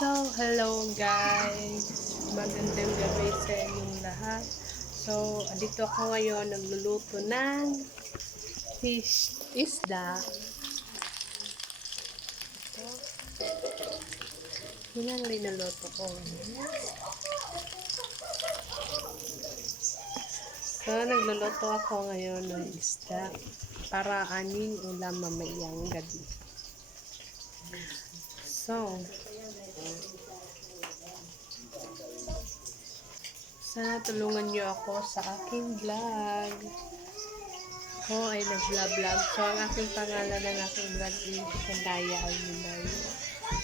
So, hello guys! Magandang gabi sa inyong lahat. So, dito ako ngayon nagluluto ng fish isda. Ito. Yun ang linuluto ko. So, nagluluto ako ngayon ng isda para aning ulam mamayang gabi. So, sana tulungan niyo ako sa aking vlog. Ako ay nag-vlog. So, ang aking pangalan ng aking vlog is Kandaya Alminay.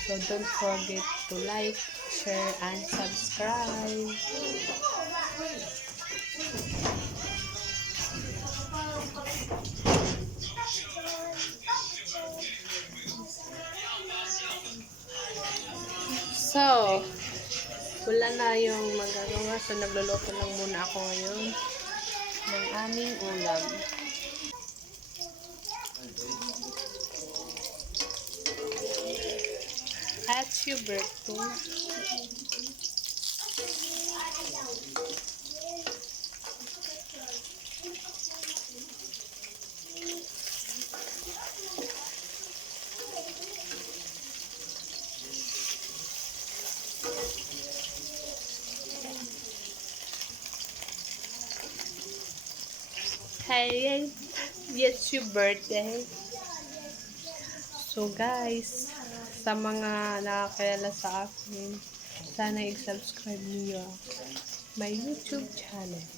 So, don't forget to like, share, and subscribe. So, wala na yung magagawa. So, nagluluto lang muna ako ngayon ng aming ulam. At Huberto. Hey, it's your birthday. So guys, sa mga nakakilala sa akin, sana i-subscribe niyo my YouTube channel.